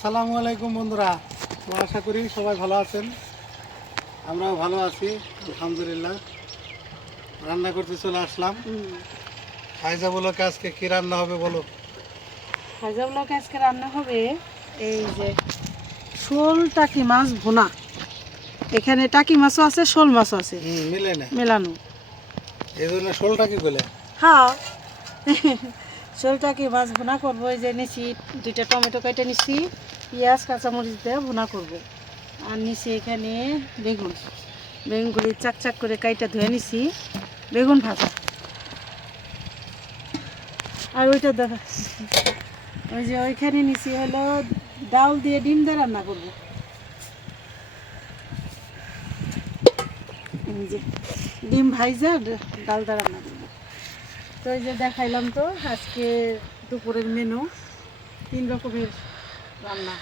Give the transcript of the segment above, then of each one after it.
আসসালামু আলাইকুম বন্ধুরা, আশা করি সবাই ভালো আছেন। আমরাও ভালো আছি আলহামদুলিল্লাহ। রান্না করতে চলে আসলাম। হাইজা বলো আজকে কি রান্না হবে বলো। হাজারগুলোকে আজকে রান্না হবে এই যে শোল টাকি মাছ ভুনা। এখানে টাকি মাছও আছে, শোল মাছও আছে মিলে না মেলানো। এই জন্য শোলটা কি বলে? হ্যাঁ, শোল টাকি মাছ ভুনা করবো। এই যে নিচ্ছি 2টা টমেটো কেটে নিচ্ছি, পেঁয়াজ কাঁচামরিচ দিয়ে ভুনা করব। আর নিচ্ছি এখানে বেগুনগুলি চাক চাক করে কাইটা ধুয়ে নিচ্ছি, বেগুন ভাজা। আর ওইটা দেখা ওই যে ওইখানে নিচে হলো ডাল দিয়ে ডিম দিয়ে রান্না করবো। এই যে ডিম ভাইজা ডাল দিয়ে রান্না করবো। তো এই যে দেখাইলাম তো আজকে দুপুরের মেনু, 3 রকমের রান্না।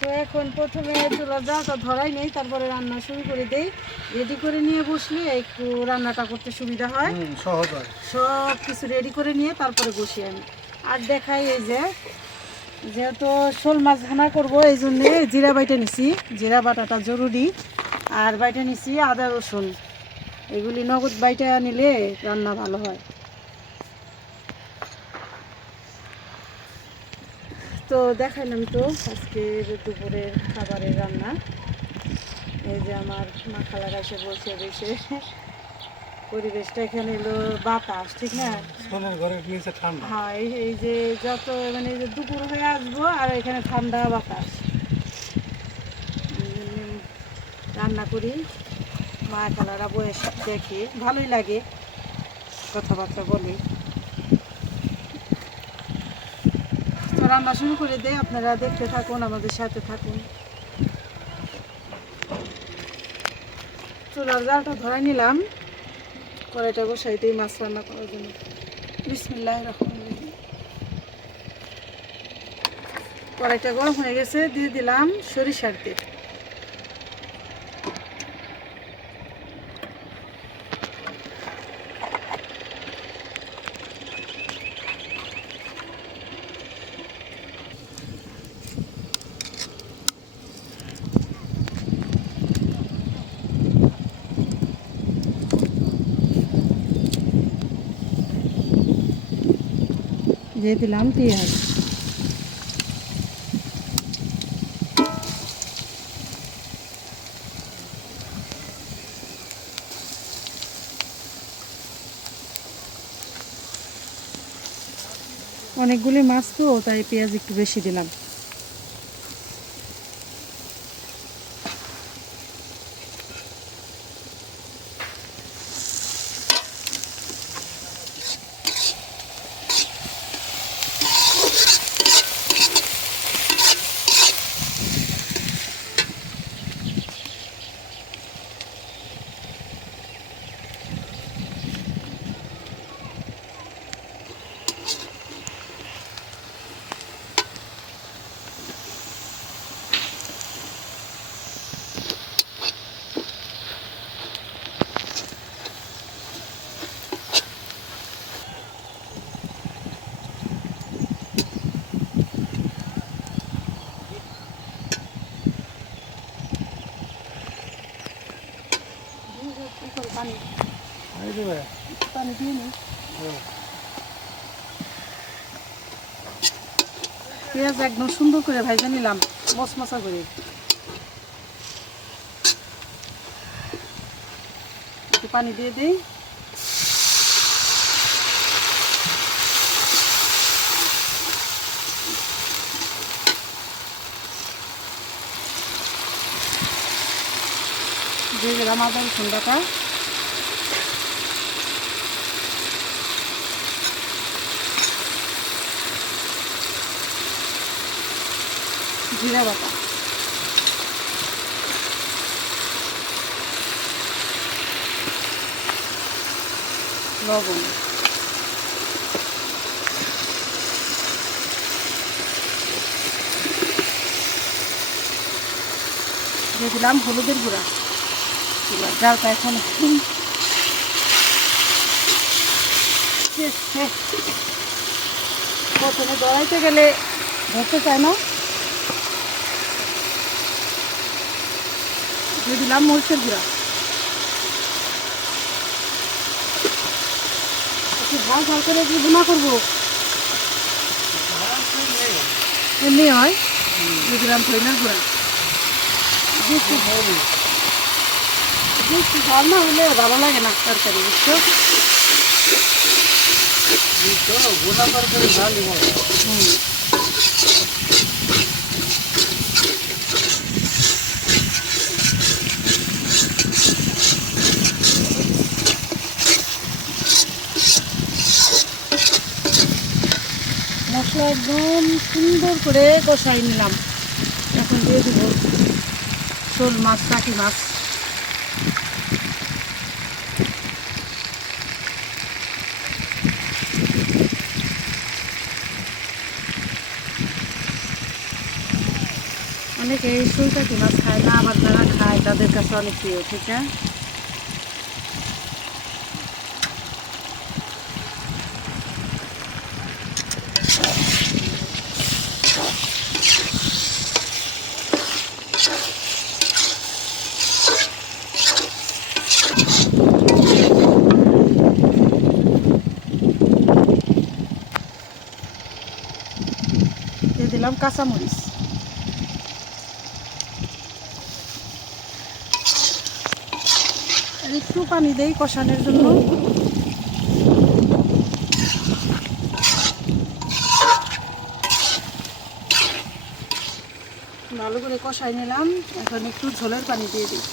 তো এখন প্রথমে চুলার জালটা ধরাই নেই, তারপরে রান্না শুরু করে দেই। রেডি করে নিয়ে বসলে একটু রান্নাটা করতে সুবিধা হয়, সহজ হয়। সব কিছু রেডি করে নিয়ে তারপরে বসি আমি। আর দেখাই এই যে যেহেতু শোল মাছ ভুনা করবো, এই জন্যে জিরা বাইটা নিছি, জিরা বাটাটা জরুরি। আর বাইটা নিছি আদা রসুন, এগুলি নগদ বাইটা নিলে রান্না ভালো হয়। তো দেখাইলাম তো আজকের দুপুরের খাবারের রান্না। এই যে আমার মা খালারা এসে বলছে বেশি পরিবেশটা এখানে এলো বাতাস, ঠিক না? সোনের ঘরের নিচে ঠান্ডা। হ্যাঁ, এই যে যত মানে যে দুপুর হয়ে আসবো আর এখানে ঠান্ডা বাতাস। রান্না করি, মা খালারা বয়স দেখে ভালোই লাগে, কথাবার্তা বলে। তো রান্না শুরু করে দেয়, আপনারা দেখতে থাকুন, আমাদের সাথে থাকুন। চুলার জালটা ধরে নিলাম, কড়াইটা বসাইতেই মাছ রান্না করার জন্য। বিসমিল্লাহির রহমানির রহিম। কড়াইটা গরম হয়ে গেছে, দিয়ে দিলাম সরিষার তেল। দিয়ে দিলাম পেঁয়াজ। অনেকগুলি মাছ তো, তাই পেঁয়াজ একটু বেশি দিলাম। পানি দিয়ে নি, পেঁয়াজ একদম সুন্দর করে ভাজা নিলাম মশমশা করে। একটু পানি দিয়ে দিই। দিয়ে দিলাম আদা রসুন বাটা, জিরা বাটা, লবণ, দিয়ে দিলাম হলুদের গুঁড়া। জালটা এখন প্রথমে দড়াইতে গেলে ধরতে চায় না। দিয়ে দিলাম মরিচের গুঁড়া। একটু ঝাল ঝাল করে কি ভুনা করবো, এমনি হয়। দিয়ে দিলাম ধনিয়ার গুঁড়া। বেশি ঝাল না হলে ভালো লাগে না তরকারি, বুঝছো? গোলা তরকারি ঝালই মজা। মশলা একদম সুন্দর করে কষাই নিলাম। এখন দিয়ে দিব শোল মাছ, টাকি মাছ। অনেকে এই শোল টাকি মাছ খায় না, আবার যারা খায় তাদের কাছে অনেক প্রিয়, ঠিক না? দিয়ে দিলাম কাঁচামরিচ। আর একটু পানি দেই কষানোর জন্য। ভালো করে কষাই নিলাম। এখন একটু ঝোলের পানি দিয়ে দিই।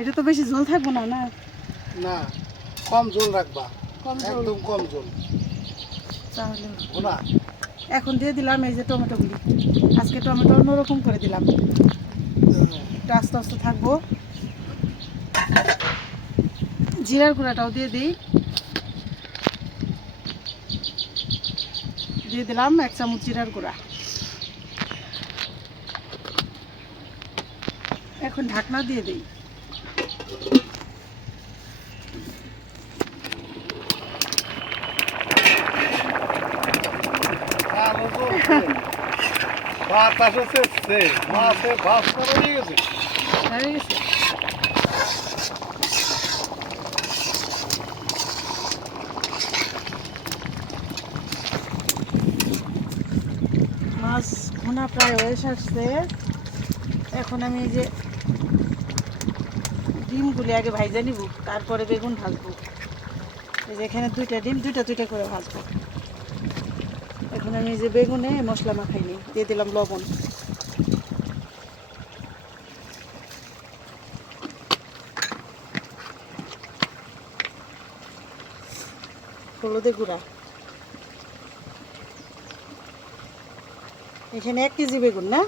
এটা তো বেশি ঝোল থাকবো না, না? না, কম ঝোল রাখবা, কম ঝোল। একদম কম ঝোল। তাহলে ভুনা এখন দিয়ে দিলাম এই যে টমেটোগুলি। আজকে টমেটো অন্যরকম করে দিলাম, একটু আস্তে আস্তে থাকবো। জিরার গুঁড়াটাও দিয়ে দিই। দিয়ে দিলাম 1 চামচ জিরার গুঁড়া। এখন ঢাকনা দিয়ে দিই। আলো জ্বলছে, বাতাস হচ্ছে, মাছে ভাত করে নিয়ে গেছে। হয়ে গেছে। মাছ ভুনা প্রায় হয়ে আসছে। এখন আমি এই যে ডিমগুলি আগে ভাইজা নিব, তারপরে বেগুন ভাজবো। এই যে এখানে 2টা ডিম, 2টা করে ভাজবো। এখন আমি এই যে বেগুনে মশলা মাখাই নিই। দিয়ে দিলাম লবণ, হলুদের গুঁড়া। এখানে 1 কেজি বেগুন, না?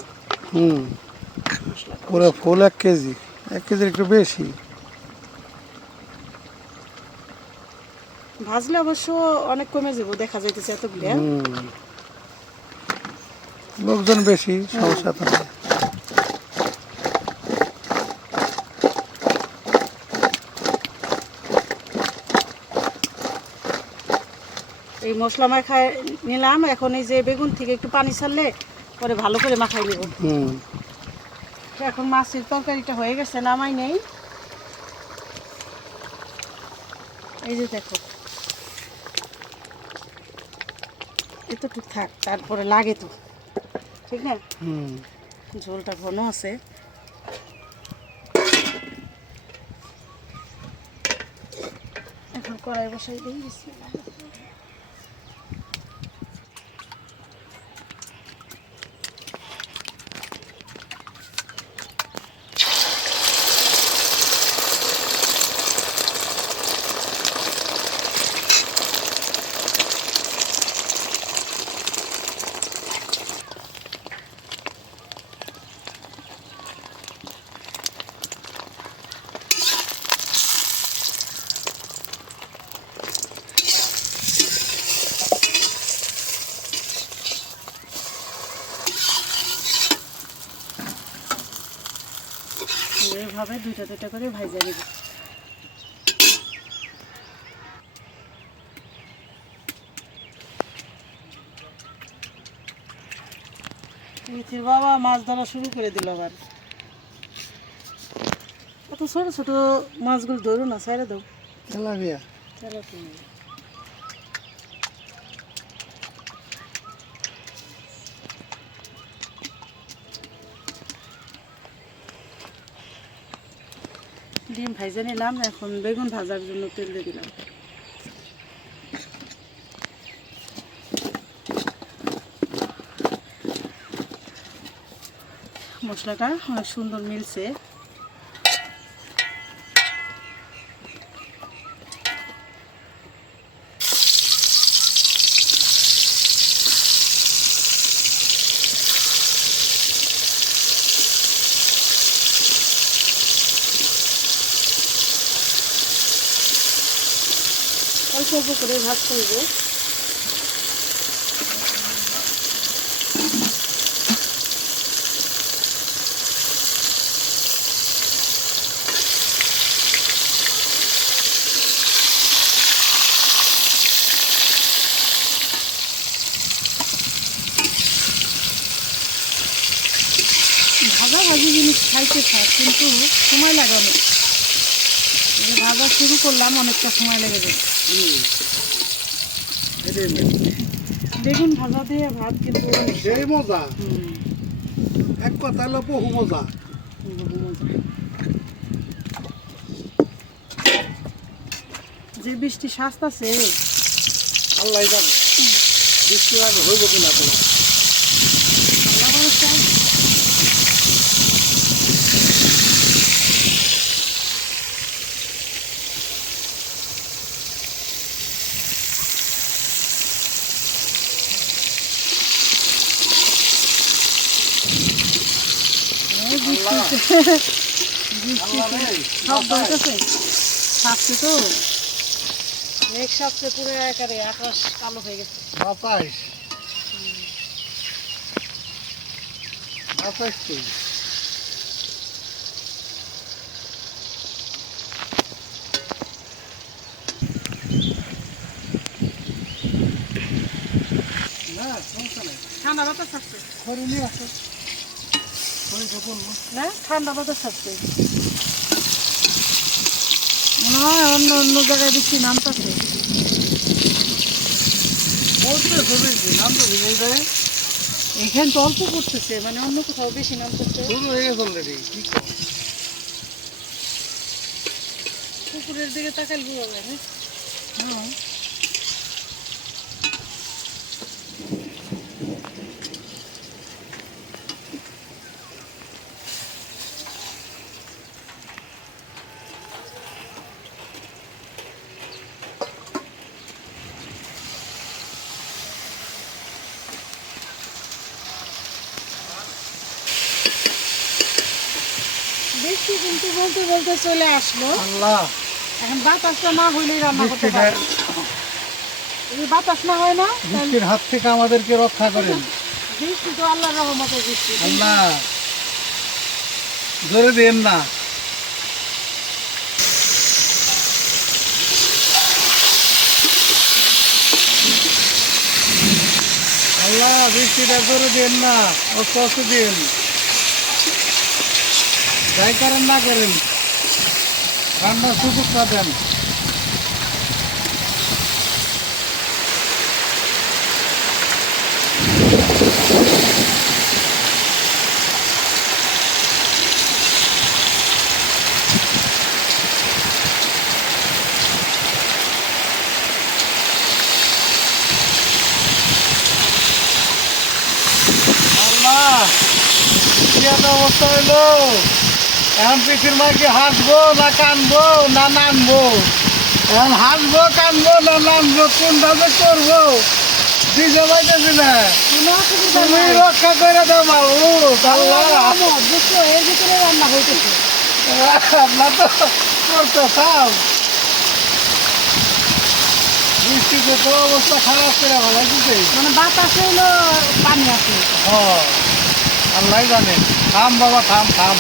মশলাটা পুরো ফুল 1 কেজি, 1 কেজির একটু বেশি। ভাজলে অবশ্য অনেক কমে যাবো, দেখা যাইতেছে এতগুলো। লোকজন বেশি, সমস্যা তো নেই। এই মশলা মাখাই নিলাম। এখন এই যে বেগুন থেকে একটু পানি ছাড়লে পরে ভালো করে মাখাই নেব। এখন মাছের তরকারিটা হয়ে গেছে, নামাই নেই। এই যে দেখো, এতটুক থাক, তারপরে লাগে তো, ঠিক না? ঝোলটা ঘন আছে। এখন কড়াই বসাই দিই। বিসমিল্লাহ। এইভাবে দুইটা দুইটা করে ভাজা নেব। মিথির বাবা মাছ ধরা শুরু করে দিল আবার। অত ছোট ছোট মাছগুলো ধরো না, ছেড়ে দাও। তেলাপিয়া চলো তুমি। ডিম ভাজা নিলাম, এখন বেগুন ভাজার জন্য তেল দিয়ে দিলাম। মশলাটা অনেক সুন্দর মিলছে। অল্প অল্প করে ভাত করব। ভাজাভাজি জিনিস খাইতে থাক, কিন্তু সময় লাগে অনেক। ভাজা শুরু করলাম, অনেকটা সময় লেগে যাবে। বেগুন ভাজা দিয়ে ভাত কিন্তু সেই মজা, এক কথা হলো বহু মজা। যে বৃষ্টি শাস্ত আছে, আল্লাহ জানে বৃষ্টি আগে হইব কিনা তোমার। আল্লাহ ভরসা। শব্দ হইতেছে, থাকছে তো মেঘ সাপছে পুরো একারে, আকাশ কালো হয়ে গেছে। বাতাস বাতাস তো না, সমস্যা নেই। ঠান্ডা বাতাস থাকছে খড়ি নিয়ে আসো, খড়িটা পড়লো না, ঠান্ডা বাতাস থাকছে। মনে হয় অন্য অন্য জায়গায় বেশি নামতেছে। পড়তে ছবি নাম তো ভিজে যায়। এখানে তো অল্প পড়তেছে, মানে অন্য কোথাও বেশি নামতেছে। শুরু হয়ে গেছে অলরেডি। কি কর? পুকুরের দিকে তাকাল বুঝাবে। হ্যাঁ, বৃষ্টি কিন্তু বলতে বলতে চলে আসলো। আল্লাহ, এখন বাতাসটা না হইলেই রান্না করতে বৃষ্টিটা পারবো। যদি বাতাস না হয় না, তাহলে বৃষ্টির হাত থেকে আমাদেরকে রক্ষা করেন বৃষ্টি তো আল্লাহর রহমতের বৃষ্টি। আল্লাহ। জোরে দেন না। আল্লাহ, বৃষ্টিটা জোরে দেন না, অস্ত দিন, যাই করেন না করেন, রান্নার সুযোগটা দেন। আল্লাহ, কি একটা অবস্থা হইলো। এখন পিঠির মাকে হাসবো না কানবো না নানবো, এখন হাসবো কানবো না নানবো, কোনটা যে করবো দিতে পাইতেছি না। কোনো অসুবিধা তুমি নাই। রক্ষা করে দাও বাবু। আল্লাহ, রহমত, বুঝছো, এর ভিতরে রান্না হইতেছে। আপনার তো করতে চাও। বৃষ্টিতে তো অবস্থা খারাপ করে ভালো দিতে। মানে বাতাস হইলো, পানি আছে। ও আল্লাহ জানে। থাম বাবা, থাম থাম।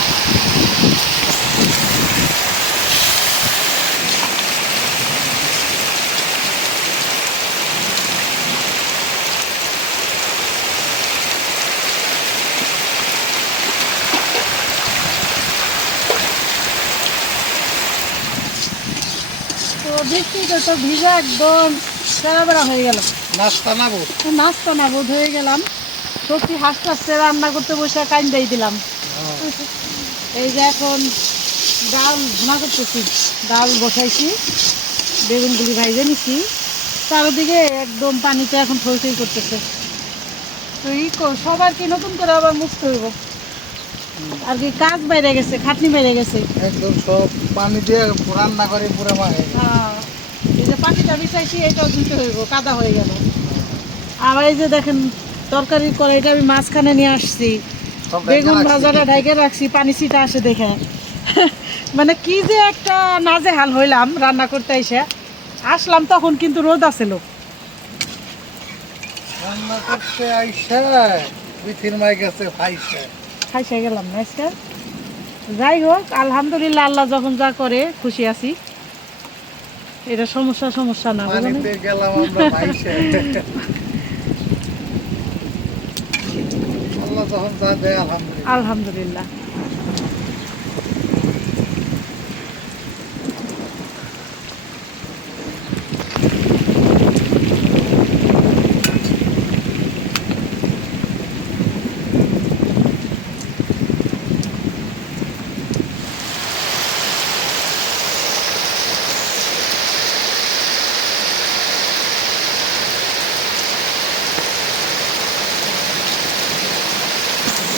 বৃষ্টিতে তো ভিজা একদম বেড়া হয়ে গেল, নাস্তা না বোধ। নাস্তা না বোধ হয়ে গেলাম। সত্যি হাসতে হাসতে রান্না করতে বসে কাইন্দাই দিলাম। এই যে এখন ডাল ভুনা করতেছি, ডাল বসাইছি, বেগুনগুলি ভাইজে নিছি, চারদিকে একদম পানিতে এখন থই করতেছে। তো সবার কি নতুন করে আবার মুছতে হইব, আর কি কাজ বাইরে গেছে, খাটনি বাইরে গেছে। একদম সব পানি দিয়ে রান্না করে পুরো মাখে। এই যে পাখিটা বিছাইছি এটাও ধুতে হইব, কাদা হয়ে গেল। আবার এই যে দেখেন তরকারির কড়াইটা আমি মাঝখানে নিয়ে আসছি, বেগুন ভাজাটা ঢাইকে রাখছি, পানি ছিটা আসে দেখে। মানে কি যে একটা নাজেহাল হইলাম রান্না করতে এসে। আসলাম তখন কিন্তু রোদ আছিল। রান্না করতে আইসা বিথির মাই গেছে ভাইসা। খাইসা গেলাম না আজকে। যাই হোক, আলহামদুলিল্লাহ, আল্লাহ যখন যা করে খুশি আছি। এটা সমস্যা না, বুঝলেন? পানিতে গেলাম আমরা ভাইসা। আল্লাহ যখন যা দেয় আলহামদুলিল্লাহ। আলহামদুলিল্লাহ।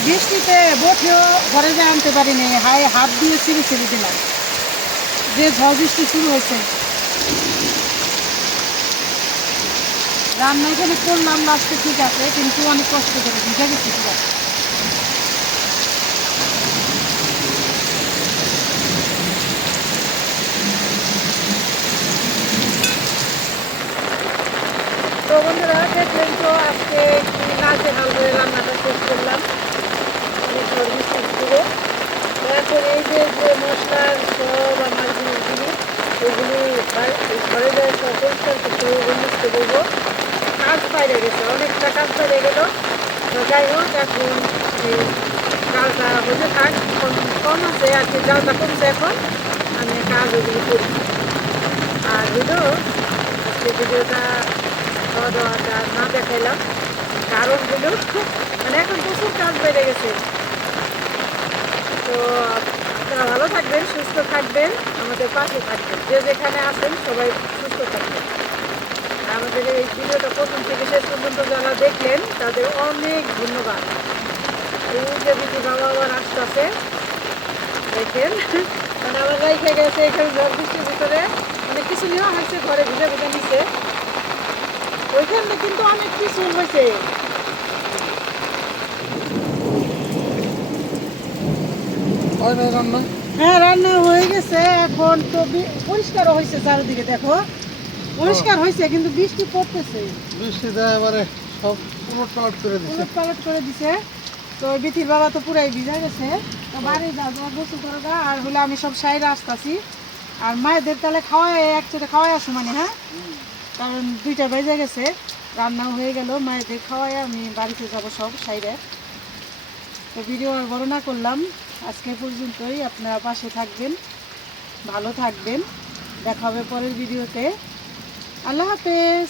বৃষ্টিতে বসেও ঘরে যা আনতে পারিনি, হাত দিয়ে ছিঁড়ে দিলাম। যে ঝড় বৃষ্টি শুরু হয়েছে, রান্না এখানে করলাম লাস্টে, ঠিক আছে, কিন্তু অনেক কষ্ট করে ভিজে গেছি পুরো। তো বন্ধুরা দেখলেন তো আজকে কি নাচে হাল করে রান্নাটা শেষ করলাম, অনেক ঝড় বৃষ্টি ছিল। এখন এই যে মশলার সব আমার জিনিসগুলি, ওইগুলি ঘরে যায় সব পরিষ্কার করতে হবে, মুছতে দেবো। কাজ বাইরে গেছে, অনেকটা কাজ বাইরে গেল। তো যাই হোক, এখন এই কাজটা হতে থাক, কম আছে আর কি, জালটা কমছে। এখন আমি কাজ ওইগুলি করি। আর হইল আজকে ভিডিওটা খাওয়া দাওয়াটা না দেখাইলাম, কারণ হইল মানে এখন প্রচুর কাজ বেড়ে গেছে। তো আপনারা ভালো থাকবেন, সুস্থ থাকবেন, আমাদের পাশে থাকবেন, যে যেখানে আছেন সবাই সুস্থ থাকবেন। আমাদের এই ভিডিওটা প্রথম থেকে শেষ পর্যন্ত যারা দেখলেন তাদের অনেক ধন্যবাদ। এই যে দিদি বাবা আবার আসতেছে, দেখেন, মানে আমার রাইখে গেছে এখানে ঝড় বৃষ্টির ভিতরে, মানে কিছু নেওয়া হয়েছে, ঘরে ভিজে ভিজে নিচ্ছে। ওইখানে কিন্তু অনেক কিছু হয়েছে। হ্যাঁ, রান্না হয়ে গেছে। এখন তো পরিষ্কারও হয়েছে, চারিদিকে দেখো পরিষ্কার হয়েছে, কিন্তু বৃষ্টি পড়তেছে। বৃষ্টিতে এবারে সব উলট পালট করে দিছে। তো বিথির বাবা তো পুরাই ভিজা গেছে। তো বাড়ি যাবো গোসল করে গা, আর হলে আমি সব সাইডে আসতেছি। আর মায়েদের তাহলে একসাথে খাওয়াই আসো, মানে হ্যাঁ, কারণ 2টা বেজে গেছে, রান্নাও হয়ে গেল। মায়েদের খাওয়াই আমি বাড়িতে যাব সব সাইডে। তো ভিডিও আর বড় না করলাম, আজকে পর্যন্তই। আপনারা পাশে থাকবেন, ভালো থাকবেন, দেখা হবে পরের ভিডিওতে। আল্লাহ হাফেজ।